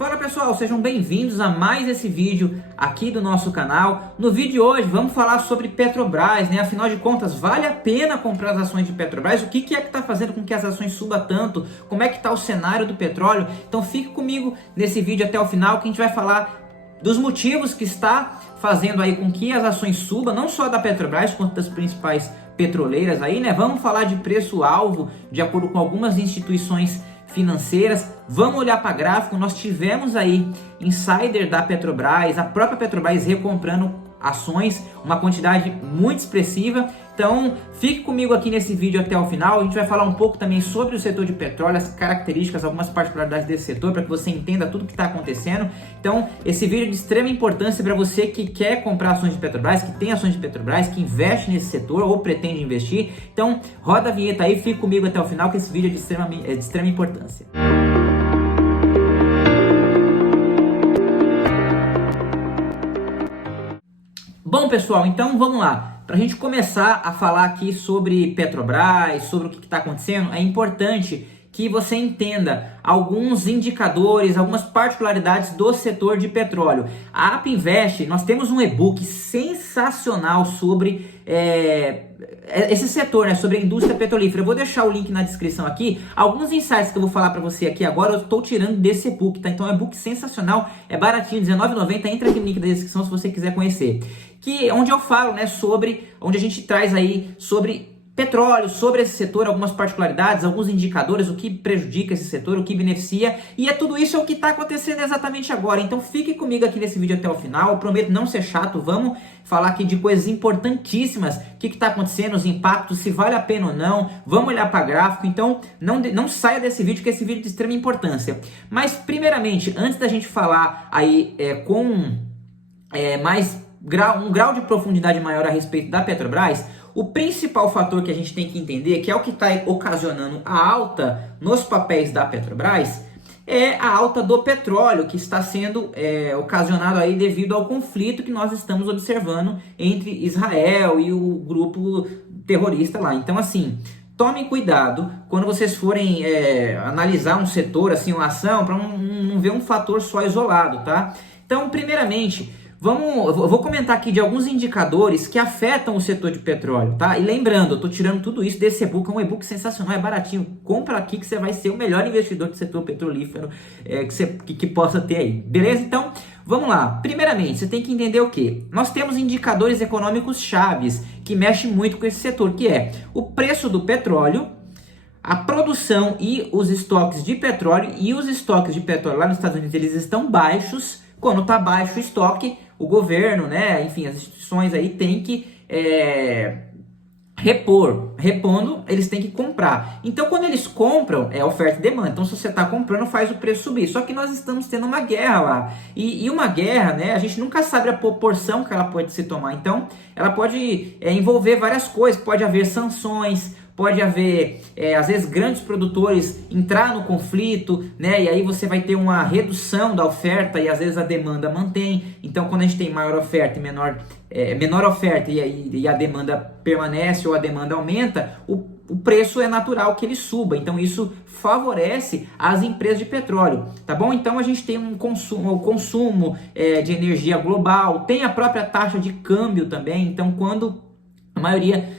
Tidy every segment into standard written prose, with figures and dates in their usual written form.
Fala pessoal, sejam bem-vindos a mais esse vídeo aqui do nosso canal. No vídeo de hoje vamos falar sobre Petrobras, né? Afinal de contas, vale a pena comprar as ações de Petrobras? O que é que está fazendo com que as ações subam tanto? Como é que está o cenário do petróleo? Então fique comigo nesse vídeo até o final que a gente vai falar dos motivos que está fazendo aí com que as ações subam, não só da Petrobras, quanto das principais petroleiras aí, né? Vamos falar de preço-alvo de acordo com algumas instituições financeiras. Vamos olhar para gráfico. Nós tivemos aí insider da Petrobras, a própria Petrobras recomprando ações, uma quantidade muito expressiva. Então fique comigo aqui nesse vídeo até o final. A gente vai falar um pouco também sobre o setor de petróleo, as características, algumas particularidades desse setor, para que você entenda tudo que está acontecendo. Então esse vídeo é de extrema importância para você que quer comprar ações de Petrobras, que tem ações de Petrobras, que investe nesse setor ou pretende investir. Então roda a vinheta aí, fique comigo até o final que esse vídeo é de extrema importância. Bom pessoal, então vamos lá. Para a gente começar a falar aqui sobre Petrobras, sobre o que está acontecendo, é importante que você entenda alguns indicadores, algumas particularidades do setor de petróleo. A APA Invest, nós temos um e-book sensacional sobre esse setor, né, sobre a indústria petrolífera. Eu vou deixar o link na descrição aqui. Alguns insights que eu vou falar para você aqui agora, eu estou tirando desse e-book, tá? Então é um e-book sensacional, é baratinho, R$19,90. Entra aqui no link da descrição se você quiser conhecer. Onde eu falo, né, onde a gente traz aí sobre petróleo, sobre esse setor, algumas particularidades, alguns indicadores, o que prejudica esse setor, o que beneficia, e tudo isso é o que está acontecendo exatamente agora. Então fique comigo aqui nesse vídeo até o final. Eu prometo não ser chato, vamos falar aqui de coisas importantíssimas, o que está acontecendo, os impactos, se vale a pena ou não, vamos olhar para gráfico. Então não saia desse vídeo, que esse vídeo é de extrema importância. Mas primeiramente, antes da gente falar aí um grau de profundidade maior a respeito da Petrobras, o principal fator que a gente tem que entender, que é o que está ocasionando a alta nos papéis da Petrobras, é a alta do petróleo, que está sendo ocasionado aí devido ao conflito que nós estamos observando entre Israel e o grupo terrorista lá. Então, assim, tomem cuidado quando vocês forem analisar um setor, assim, uma ação, para não ver um fator só isolado, tá? Então, primeiramente, eu vou comentar aqui de alguns indicadores que afetam o setor de petróleo, tá? E lembrando, eu tô tirando tudo isso desse e-book, é um e-book sensacional, é baratinho. Compra aqui que você vai ser o melhor investidor do setor petrolífero que possa ter aí, beleza? Então, vamos lá. Primeiramente, você tem que entender o quê? Nós temos indicadores econômicos chaves que mexem muito com esse setor, que é o preço do petróleo, a produção e os estoques de petróleo. E os estoques de petróleo lá nos Estados Unidos, eles estão baixos. Quando está baixo o estoque, o governo, né, enfim, as instituições aí têm que repondo, eles têm que comprar. Então, quando eles compram, é oferta e demanda. Então, se você está comprando, faz o preço subir. Só que nós estamos tendo uma guerra lá. E uma guerra, né, a gente nunca sabe a proporção que ela pode se tomar. Então, ela pode envolver várias coisas. Pode haver sanções, pode haver, às vezes, grandes produtores entrar no conflito, né? E aí você vai ter uma redução da oferta e às vezes a demanda mantém. Então, quando a gente tem maior oferta e menor oferta e a demanda permanece ou a demanda aumenta, o preço é natural que ele suba. Então, isso favorece as empresas de petróleo, tá bom? Então, a gente tem o consumo de energia global, tem a própria taxa de câmbio também. Então, quando a maioria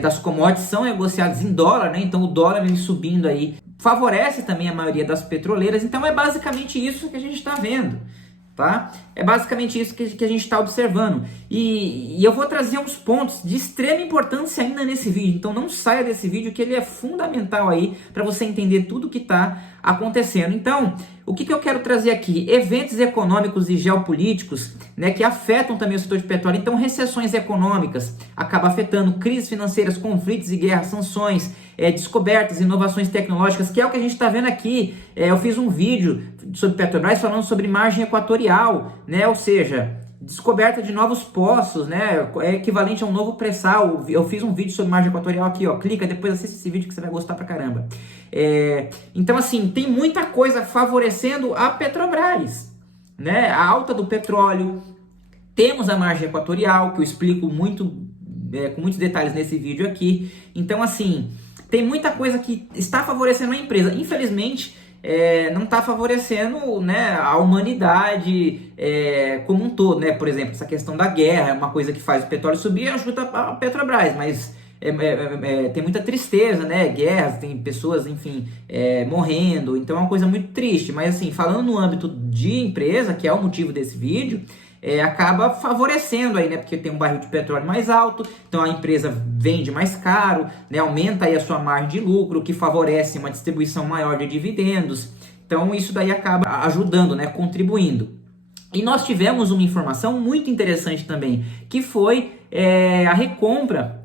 das commodities são negociadas em dólar, né? Então o dólar ele subindo aí favorece também a maioria das petroleiras. Então é basicamente isso que a gente está vendo, tá? É basicamente isso que a gente está observando. E eu vou trazer uns pontos de extrema importância ainda nesse vídeo. Então não saia desse vídeo, que ele é fundamental aí para você entender tudo que está acontecendo. Então, o que eu quero trazer aqui? Eventos econômicos e geopolíticos, né, que afetam também o setor de petróleo. Então, recessões econômicas acabam afetando, crises financeiras, conflitos e guerras, sanções, descobertas, inovações tecnológicas, que é o que a gente está vendo aqui. Eu fiz um vídeo sobre Petrobras falando sobre margem equatorial, né, ou seja, descoberta de novos poços, né, é equivalente a um novo pré-sal. Eu fiz um vídeo sobre margem equatorial aqui, ó, clica, depois assiste esse vídeo que você vai gostar pra caramba. Então, assim, tem muita coisa favorecendo a Petrobras, né, a alta do petróleo. Temos a margem equatorial, que eu explico com muitos detalhes nesse vídeo aqui. Então, assim, tem muita coisa que está favorecendo a empresa. Infelizmente, não está favorecendo, né, a humanidade como um todo, né? Por exemplo, essa questão da guerra é uma coisa que faz o petróleo subir e ajuda a Petrobras, mas tem muita tristeza, né? Guerras, tem pessoas, enfim, morrendo, então é uma coisa muito triste. Mas assim, falando no âmbito de empresa, que é o motivo desse vídeo, acaba favorecendo aí, né? Porque tem um barril de petróleo mais alto, então a empresa vende mais caro, né? Aumenta aí a sua margem de lucro, o que favorece uma distribuição maior de dividendos. Então isso daí acaba ajudando, né? Contribuindo. E nós tivemos uma informação muito interessante também, que foi a recompra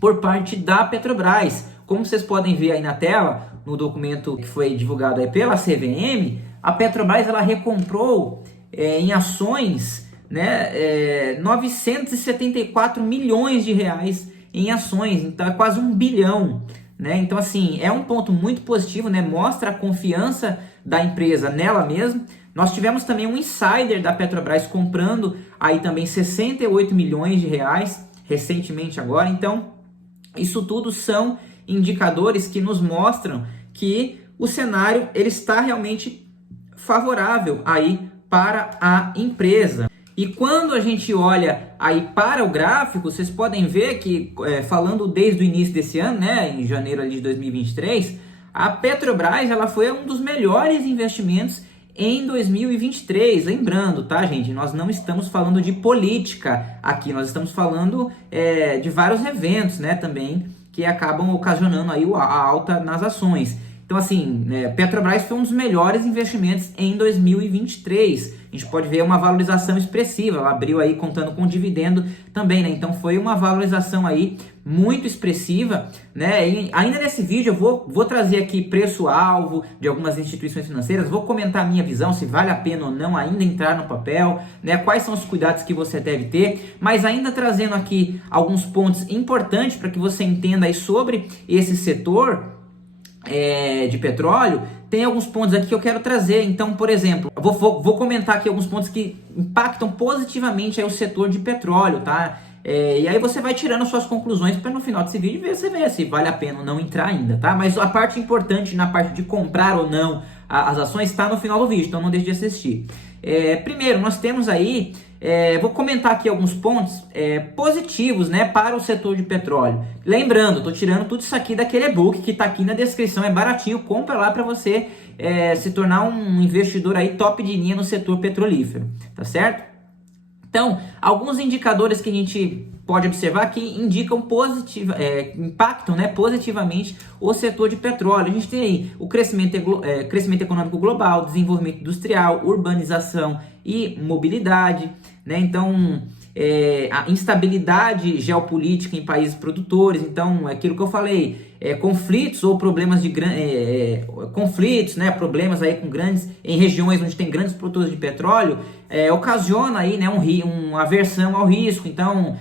por parte da Petrobras. Como vocês podem ver aí na tela, no documento que foi divulgado aí pela CVM, a Petrobras ela recomprou em ações, né, 974 milhões de reais em ações, então é quase 1 bilhão, né? Então assim, é um ponto muito positivo, né? Mostra a confiança da empresa nela mesma. Nós tivemos também um insider da Petrobras comprando aí também 68 milhões de reais recentemente agora. Então isso tudo são indicadores que nos mostram que o cenário ele está realmente favorável aí para a empresa. E quando a gente olha aí para o gráfico, vocês podem ver que, falando desde o início desse ano, né, em janeiro ali de 2023, a Petrobras ela foi um dos melhores investimentos em 2023. Lembrando, tá, gente, nós não estamos falando de política aqui, nós estamos falando de vários eventos, né, também, que acabam ocasionando aí a alta nas ações. Então, assim, Petrobras foi um dos melhores investimentos em 2023. A gente pode ver uma valorização expressiva. Ela abriu aí contando com dividendo também, né? Então, foi uma valorização aí muito expressiva, né? E ainda nesse vídeo eu vou trazer aqui preço-alvo de algumas instituições financeiras. Vou comentar a minha visão, se vale a pena ou não ainda entrar no papel, né? Quais são os cuidados que você deve ter. Mas ainda trazendo aqui alguns pontos importantes para que você entenda aí sobre esse setor de petróleo, tem alguns pontos aqui que eu quero trazer. Então, por exemplo, vou comentar aqui alguns pontos que impactam positivamente aí o setor de petróleo, tá? E aí você vai tirando suas conclusões para no final desse vídeo você ver se vale a pena ou não entrar ainda, tá? Mas a parte importante na parte de comprar ou não as ações está no final do vídeo, então não deixe de assistir. Primeiro, nós temos aí, vou comentar aqui alguns pontos positivos, né, para o setor de petróleo. Lembrando, estou tirando tudo isso aqui daquele e-book que está aqui na descrição, é baratinho, compra lá para você se tornar um investidor aí top de linha no setor petrolífero, tá certo? Então, alguns indicadores que a gente pode observar que indicam impactam, né, positivamente o setor de petróleo. A gente tem aí o crescimento econômico global, desenvolvimento industrial, urbanização e mobilidade, né? Então, a instabilidade geopolítica em países produtores. Então, é aquilo que eu falei, conflitos ou problemas de conflitos, né, problemas aí com grandes em regiões onde tem grandes produtores de petróleo, ocasiona aí, né, uma aversão ao risco. Então,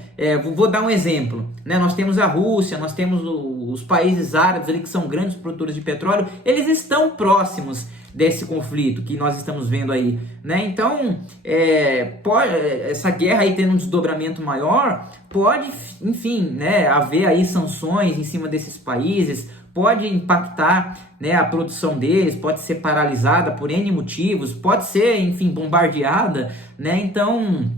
vou dar um exemplo, né? Nós temos a Rússia, nós temos os países árabes ali que são grandes produtores de petróleo, eles estão próximos desse conflito que nós estamos vendo aí, né? Então, essa guerra aí tendo um desdobramento maior, pode, enfim, né, haver aí sanções em cima desses países, pode impactar, né, a produção deles, pode ser paralisada por N motivos, pode ser, enfim, bombardeada, né? Então,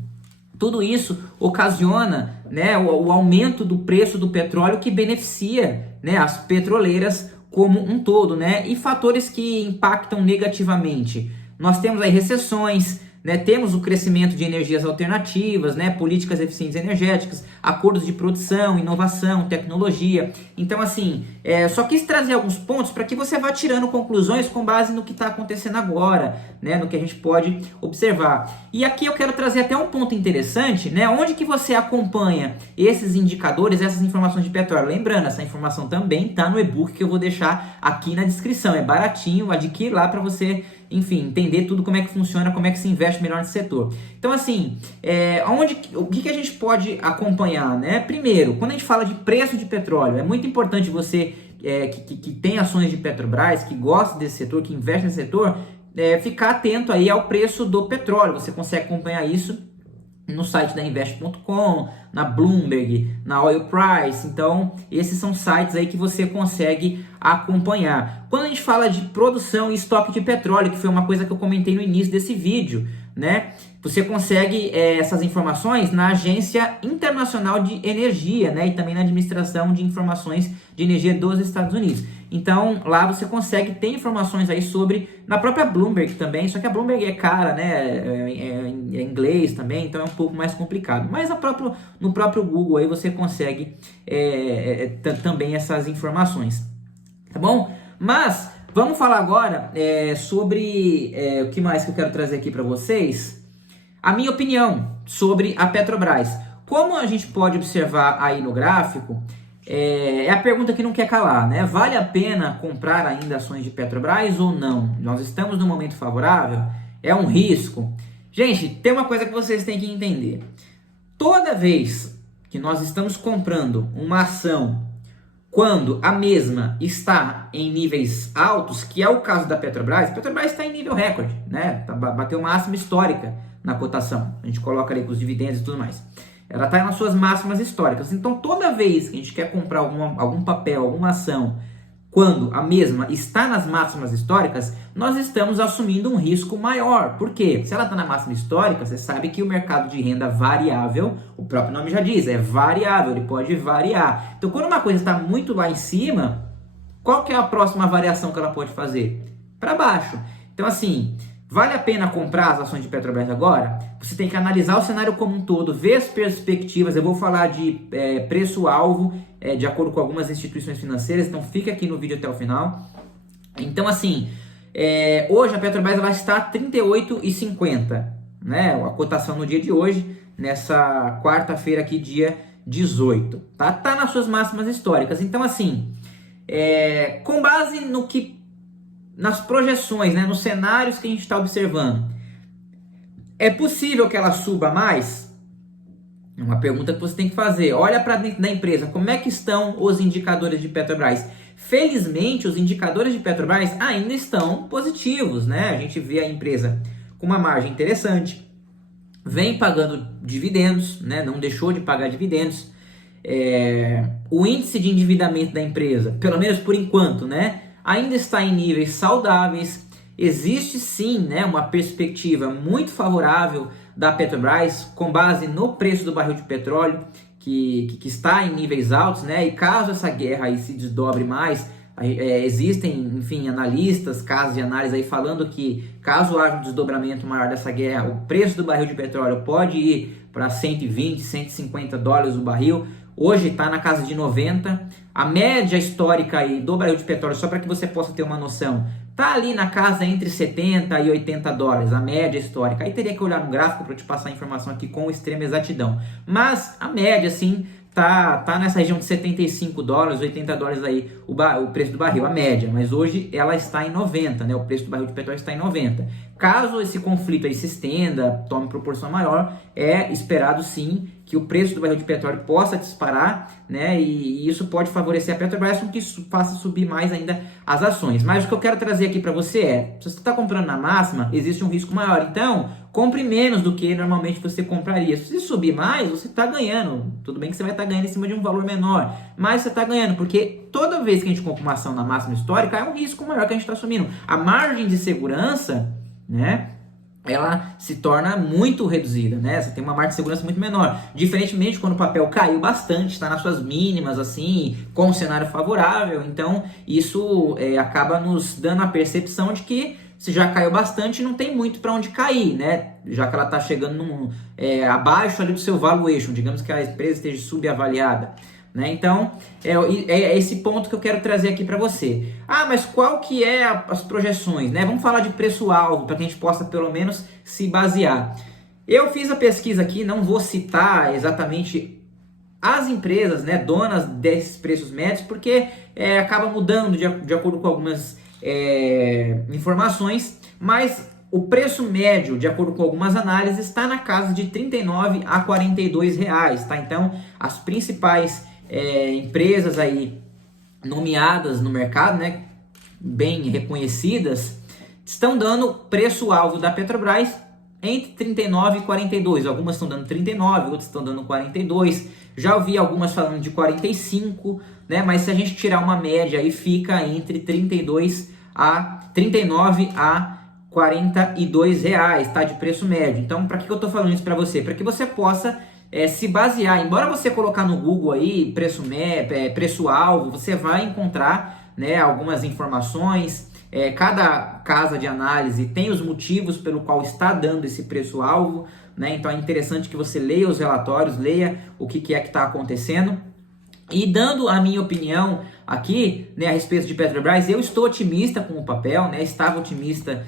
tudo isso ocasiona, né, o aumento do preço do petróleo que beneficia, né, as petroleiras como um todo, né? E fatores que impactam negativamente. Nós temos aí recessões, né? Temos o crescimento de energias alternativas, né? Políticas eficientes energéticas, acordos de produção, inovação, tecnologia. Então, assim, só quis trazer alguns pontos para que você vá tirando conclusões com base no que está acontecendo agora, né? No que a gente pode observar. E aqui eu quero trazer até um ponto interessante, né? Onde que você acompanha esses indicadores, essas informações de petróleo? Lembrando, essa informação também está no e-book que eu vou deixar aqui na descrição. É baratinho, adquire lá para você, enfim, entender tudo como é que funciona, como é que se investe melhor nesse setor. Então, assim, o que a gente pode acompanhar, né? Primeiro, quando a gente fala de preço de petróleo, é muito importante você que tem ações de Petrobras, que gosta desse setor, que investe nesse setor, ficar atento aí ao preço do petróleo. Você consegue acompanhar isso no site da Invest.com, na Bloomberg, na Oil Price. Então, esses são sites aí que você consegue acompanhar. Quando a gente fala de produção e estoque de petróleo, que foi uma coisa que eu comentei no início desse vídeo, né? Você consegue essas informações na Agência Internacional de Energia, né? E também na Administração de Informações de Energia dos Estados Unidos. Então, lá você consegue ter informações aí sobre, na própria Bloomberg também, só que a Bloomberg é cara, né? É inglês também, então é um pouco mais complicado. Mas no próprio Google aí você consegue também essas informações, tá bom? Mas vamos falar agora sobre o que mais que eu quero trazer aqui para vocês. A minha opinião sobre a Petrobras. Como a gente pode observar aí no gráfico, é a pergunta que não quer calar, né? Vale a pena comprar ainda ações de Petrobras ou não? Nós estamos num momento favorável? É um risco? Gente, tem uma coisa que vocês têm que entender. Toda vez que nós estamos comprando uma ação quando a mesma está em níveis altos, que é o caso da Petrobras, a Petrobras está em nível recorde, né? Bateu máxima histórica na cotação. A gente coloca ali com os dividendos e tudo mais. Ela está nas suas máximas históricas. Então, toda vez que a gente quer comprar algum papel, alguma ação, quando a mesma está nas máximas históricas, nós estamos assumindo um risco maior. Por quê? Se ela está na máxima histórica, você sabe que o mercado de renda variável, o próprio nome já diz, é variável, ele pode variar. Então, quando uma coisa está muito lá em cima, qual que é a próxima variação que ela pode fazer? Para baixo. Então, assim, vale a pena comprar as ações de Petrobras agora? Você tem que analisar o cenário como um todo, ver as perspectivas. Eu vou falar de preço-alvo de acordo com algumas instituições financeiras, então fica aqui no vídeo até o final. Então, assim, hoje a Petrobras ela está a 38,50, né? A cotação no dia de hoje, nessa quarta-feira aqui, dia 18. Tá nas suas máximas históricas. Então, assim, com base nas projeções, né, nos cenários que a gente está observando, é possível que ela suba mais? É uma pergunta que você tem que fazer. Olha para dentro da empresa, como é que estão os indicadores de Petrobras? Felizmente, os indicadores de Petrobras ainda estão positivos, né? A gente vê a empresa com uma margem interessante, vem pagando dividendos, né? Não deixou de pagar dividendos. O índice de endividamento da empresa, pelo menos por enquanto, né, ainda está em níveis saudáveis. Existe sim, né, uma perspectiva muito favorável da Petrobras com base no preço do barril de petróleo que está em níveis altos, né? E caso essa guerra aí se desdobre mais, existem, enfim, analistas, casos de análise aí falando que caso haja um desdobramento maior dessa guerra, o preço do barril de petróleo pode ir para 120, 150 dólares o barril. Hoje está na casa de 90. A média histórica aí do barril de petróleo, só para que você possa ter uma noção, está ali na casa entre 70 e 80 dólares, a média histórica. Aí teria que olhar no gráfico para te passar a informação aqui com extrema exatidão. Mas a média, sim, tá nessa região de 75 dólares, 80 dólares aí o preço do barril, a média. Mas hoje ela está em 90, né? O preço do barril de petróleo está em 90. Caso esse conflito aí se estenda, tome proporção maior, é esperado sim que o preço do barril de petróleo possa disparar, né? E isso pode favorecer a Petrobras com que isso faça subir mais ainda as ações. Mas o que eu quero trazer aqui para você se você está comprando na máxima, existe um risco maior. Então, compre menos do que normalmente você compraria. Se você subir mais, você está ganhando. Tudo bem que você vai estar ganhando em cima de um valor menor, mas você está ganhando, porque toda vez que a gente compra uma ação na máxima histórica, é um risco maior que a gente está assumindo. A margem de segurança, né, ela se torna muito reduzida, né? Você tem uma margem de segurança muito menor. Diferentemente quando o papel caiu bastante, está nas suas mínimas, assim, com um cenário favorável. Então, isso acaba nos dando a percepção de que se já caiu bastante, não tem muito para onde cair, né? Já que ela está chegando abaixo ali do seu valuation, digamos que a empresa esteja subavaliada. Né? Então, é esse ponto que eu quero trazer aqui para você. Mas qual que é as projeções? Né? Vamos falar de preço-alvo, para que a gente possa pelo menos se basear. Eu fiz a pesquisa aqui, não vou citar exatamente as empresas, né, donas desses preços médios, porque acaba mudando de acordo com algumas informações, mas o preço médio, de acordo com algumas análises, está na casa de R$ 39 a R$ 42 reais, tá? Então, as principais empresas aí nomeadas no mercado, né, bem reconhecidas, estão dando preço-alvo da Petrobras entre 39 e 42. Algumas estão dando 39, outras estão dando 42. Já ouvi algumas falando de 45, né? Mas se a gente tirar uma média aí, fica entre 39 a 42 reais, tá? De preço médio. Então, para que eu tô falando isso para você? Para que você possa se basear. Embora você colocar no Google aí preço-alvo, você vai encontrar, né, algumas informações. Cada casa de análise tem os motivos pelo qual está dando esse preço-alvo, né? Então é interessante que você leia os relatórios, leia o que é que está acontecendo. E dando a minha opinião aqui, né, a respeito de Petrobras, eu estou otimista com o papel, né? Estava otimista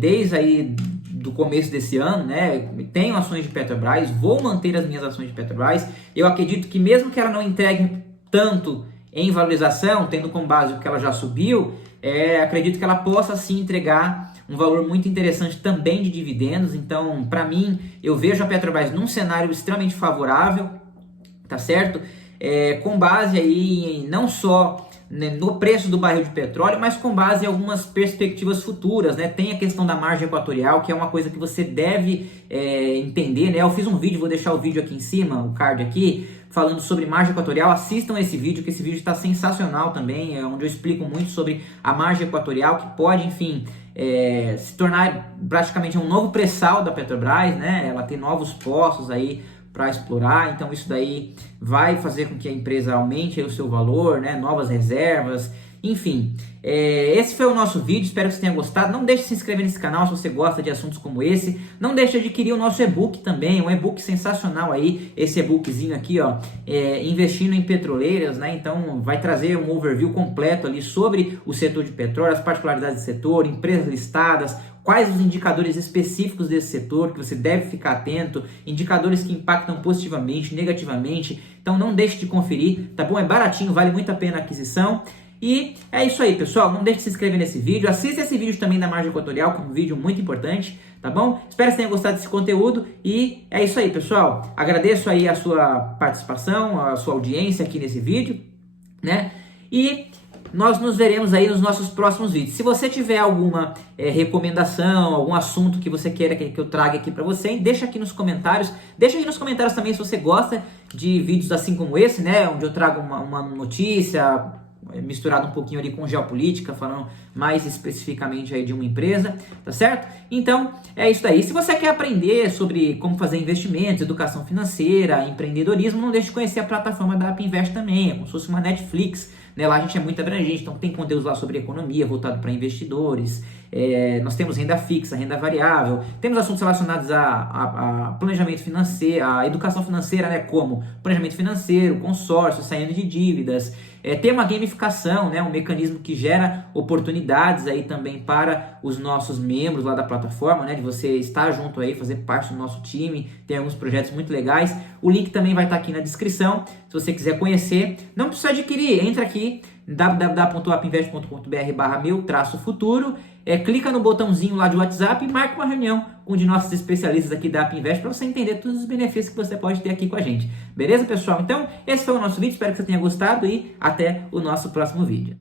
desde aí do começo desse ano, né? Tenho ações de Petrobras, vou manter as minhas ações de Petrobras. Eu acredito que mesmo que ela não entregue tanto em valorização, tendo como base o que ela já subiu, acredito que ela possa sim entregar um valor muito interessante também de dividendos. Então, para mim, eu vejo a Petrobras num cenário extremamente favorável, tá certo? Com base aí não só, né, no preço do barril de petróleo, mas com base em algumas perspectivas futuras, né? Tem a questão da margem equatorial, que é uma coisa que você deve entender, né? Eu fiz um vídeo, vou deixar o vídeo aqui em cima, o card aqui, falando sobre margem equatorial. Assistam esse vídeo, que esse vídeo está sensacional também, onde eu explico muito sobre a margem equatorial, que pode, enfim, se tornar praticamente um novo pré-sal da Petrobras, né? Ela tem novos poços aí para explorar, então isso daí vai fazer com que a empresa aumente o seu valor, né? Novas reservas, enfim. Esse foi o nosso vídeo, espero que você tenha gostado. Não deixe de se inscrever nesse canal se você gosta de assuntos como esse. Não deixe de adquirir o nosso e-book também, um e-book sensacional aí, esse e-bookzinho aqui, ó, investindo em petroleiras, né? Então vai trazer um overview completo ali sobre o setor de petróleo, as particularidades do setor, empresas listadas, quais os indicadores específicos desse setor que você deve ficar atento, indicadores que impactam positivamente, negativamente. Então não deixe de conferir, tá bom? É baratinho, vale muito a pena a aquisição. E é isso aí, pessoal. Não deixe de se inscrever nesse vídeo. Assista esse vídeo também da margem equatorial, que é um vídeo muito importante, tá bom? Espero que você tenha gostado desse conteúdo. E é isso aí, pessoal. Agradeço aí a sua participação, a sua audiência aqui nesse vídeo, né? E nós nos veremos aí nos nossos próximos vídeos. Se você tiver alguma recomendação, algum assunto que você queira que eu traga aqui para você, deixa aqui nos comentários. Deixa aqui nos comentários também se você gosta de vídeos assim como esse, né? Onde eu trago uma notícia misturado um pouquinho ali com geopolítica, falando mais especificamente aí de uma empresa, tá certo? Então, é isso daí. Se você quer aprender sobre como fazer investimentos, educação financeira, empreendedorismo, não deixe de conhecer a plataforma da AppInvest também, é como se fosse uma Netflix, né? Lá a gente é muito abrangente, então tem conteúdos lá sobre economia, voltado para investidores, nós temos renda fixa, renda variável, temos assuntos relacionados a planejamento financeiro, a educação financeira, né? Como planejamento financeiro, consórcio, saindo de dívidas, tem uma gamificação, né? Um mecanismo que gera oportunidades aí também para os nossos membros lá da plataforma, né? De você estar junto aí, fazer parte do nosso time, tem alguns projetos muito legais. O link também vai estar aqui na descrição, se você quiser conhecer. Não precisa adquirir, entra aqui www.appinvest.com.br/meu-futuro, clica no botãozinho lá de WhatsApp e marca uma reunião com um de nossos especialistas aqui da AppInvest para você entender todos os benefícios que você pode ter aqui com a gente. Beleza, pessoal? Então, esse foi o nosso vídeo, espero que você tenha gostado e até o nosso próximo vídeo.